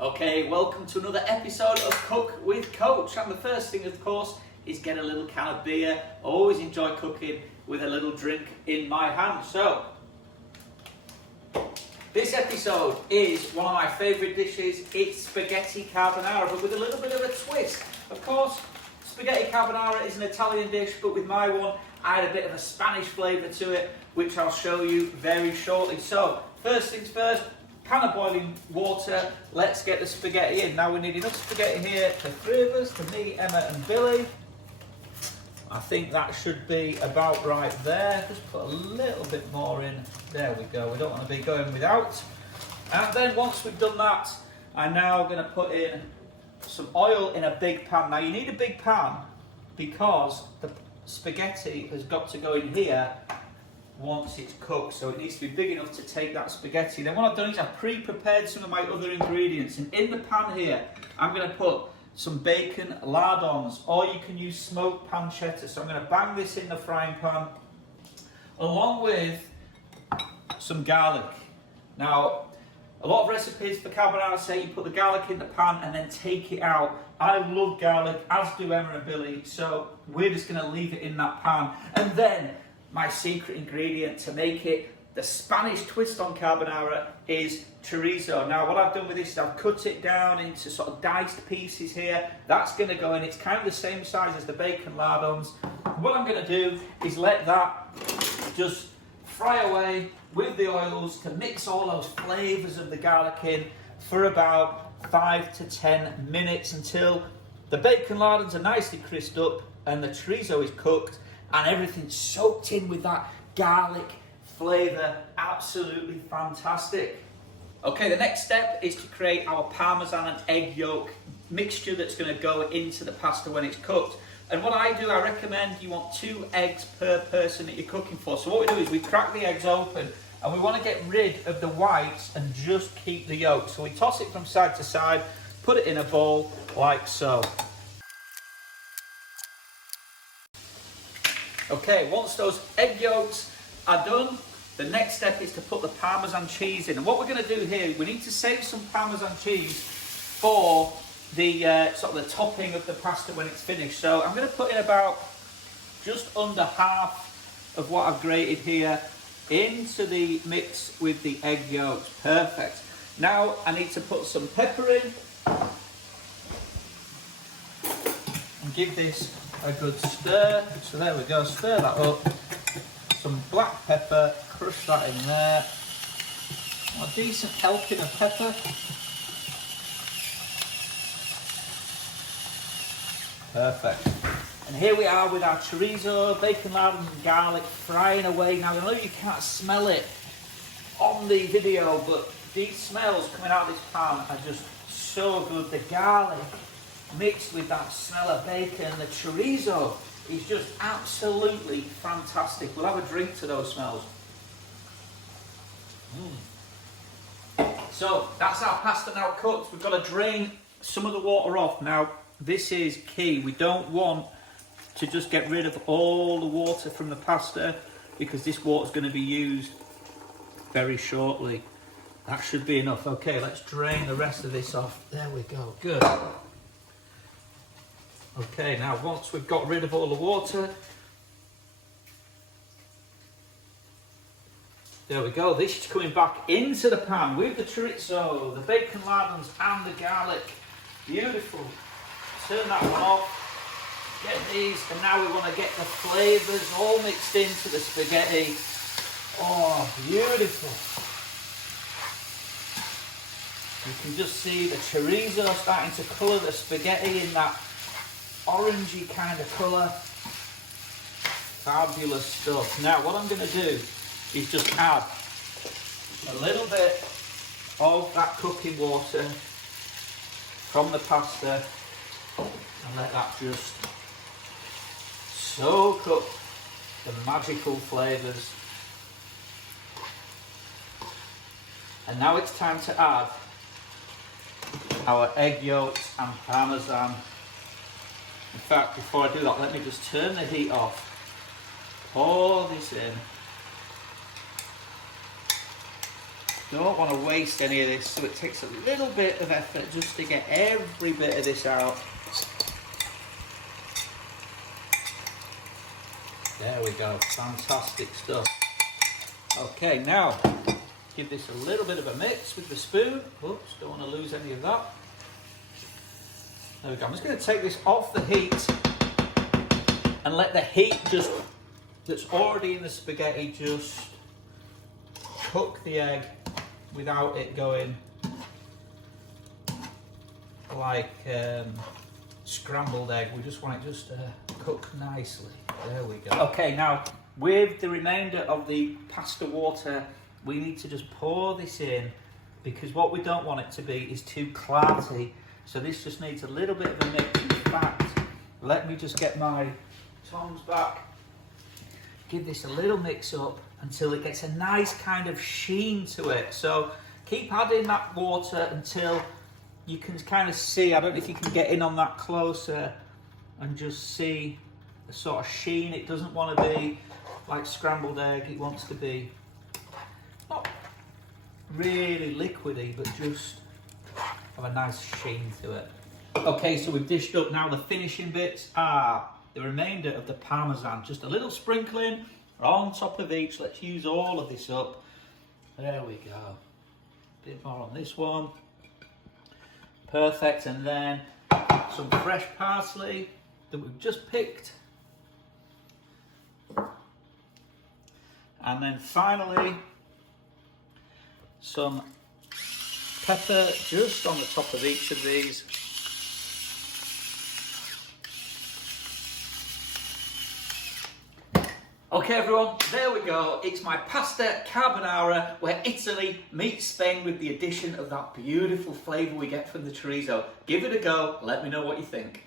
Okay, welcome to another episode of Cook with Coach. And the first thing, of course, is get a little can of beer. I always enjoy cooking with a little drink in my hand. So, this episode is one of my favourite dishes. It's spaghetti carbonara, but with a little bit of a twist. Of course, spaghetti carbonara is an Italian dish, but with my one, I had a bit of a Spanish flavour to it, which I'll show you very shortly. So, first things first, pan of boiling water. Let's get the spaghetti in. Now we need enough spaghetti here for three of us, for me, Emma and Billy. I think that should be about right there. Just put a little bit more in. There we go. We don't want to be going without. And then once we've done that, I'm now going to put in some oil in a big pan. Now you need a big pan because the spaghetti has got to go in here once it's cooked, so it needs to be big enough to take that spaghetti. Then what I've done is I've pre-prepared some of my other ingredients, and in the pan here I'm going to put some bacon lardons, or you can use smoked pancetta. So I'm going to bang this in the frying pan along with some garlic. Now a lot of recipes for carbonara say you put the garlic in the pan and then take it out. I love garlic, as do Emma and Billy, so we're just going to leave it in that pan. And then my secret ingredient to make it the Spanish twist on carbonara is chorizo. Now what I've done with this is I've cut it down into sort of diced pieces here. That's going to go in. It's kind of the same size as the bacon lardons. What I'm going to do is let that just fry away with the oils to mix all those flavours of the garlic in for about 5 to 10 minutes until the bacon lardons are nicely crisped up and the chorizo is cooked and everything's soaked in with that garlic flavour. Absolutely fantastic. Okay, the next step is to create our parmesan and egg yolk mixture that's going to go into the pasta when it's cooked. And what I do, I recommend you want 2 eggs per person that you're cooking for. So what we do is we crack the eggs open and we want to get rid of the whites and just keep the yolk. So we toss it from side to side, put it in a bowl like so. Okay, once those egg yolks are done, the next step is to put the Parmesan cheese in. And what we're going to do here, we need to save some Parmesan cheese for the sort of the topping of the pasta when it's finished. So I'm going to put in about just under half of what I've grated here into the mix with the egg yolks. Perfect. Now I need to put some pepper in and give this a good stir. So there we go, stir that up. Some black pepper, crush that in there. A decent helping of pepper. Perfect. And here we are with our chorizo, bacon lardons and garlic frying away. Now I know you can't smell it on the video, but these smells coming out of this pan are just so good. The garlic mixed with that smell of bacon, the chorizo is just absolutely fantastic. We'll have a drink to those smells. So that's our pasta now cooked. We've got to drain some of the water off. Now this is key. We don't want to just get rid of all the water from the pasta because this water is going to be used very shortly. That should be enough. Okay, let's drain the rest of this off. There we go. Good. Okay, now once we've got rid of all the water, there we go. This is coming back into the pan with the chorizo, the bacon lardons and the garlic. Beautiful. Turn that one off. Get these, and now we want to get the flavours all mixed into the spaghetti. Oh, beautiful. You can just see the chorizo starting to colour the spaghetti in that orangey kind of colour. Fabulous stuff. Now what I'm going to do is just add a little bit of that cooking water from the pasta and let that just soak up the magical flavours. And now it's time to add our egg yolks and parmesan. In fact, before I do that, let me just turn the heat off. Pour this in. Don't want to waste any of this, so it takes a little bit of effort just to get every bit of this out. There we go, fantastic stuff. Okay, now give this a little bit of a mix with the spoon. Oops, don't want to lose any of that. There we go. I'm just going to take this off the heat and let the heat just that's already in the spaghetti just cook the egg without it going like scrambled egg. We just want it just to cook nicely. There we go. Okay, now with the remainder of the pasta water, we need to just pour this in, because what we don't want it to be is too clarty. So this just needs a little bit of a mix. In fact, let me just get my tongs back. Give this a little mix up until it gets a nice kind of sheen to it. So keep adding that water until you can kind of see, I don't know if you can get in on that closer and just see the sort of sheen. It doesn't want to be like scrambled egg. It wants to be not really liquidy, but just have a nice sheen to it. Okay, so we've dished up now. The finishing bits are the remainder of the parmesan, just a little sprinkling on top of each. Let's use all of this up. There we go. A bit more on this one. Perfect. And then some fresh parsley that we've just picked. And then finally some pepper just on the top of each of these. Okay everyone, there we go. It's my pasta carbonara where Italy meets Spain with the addition of that beautiful flavour we get from the chorizo. Give it a go, let me know what you think.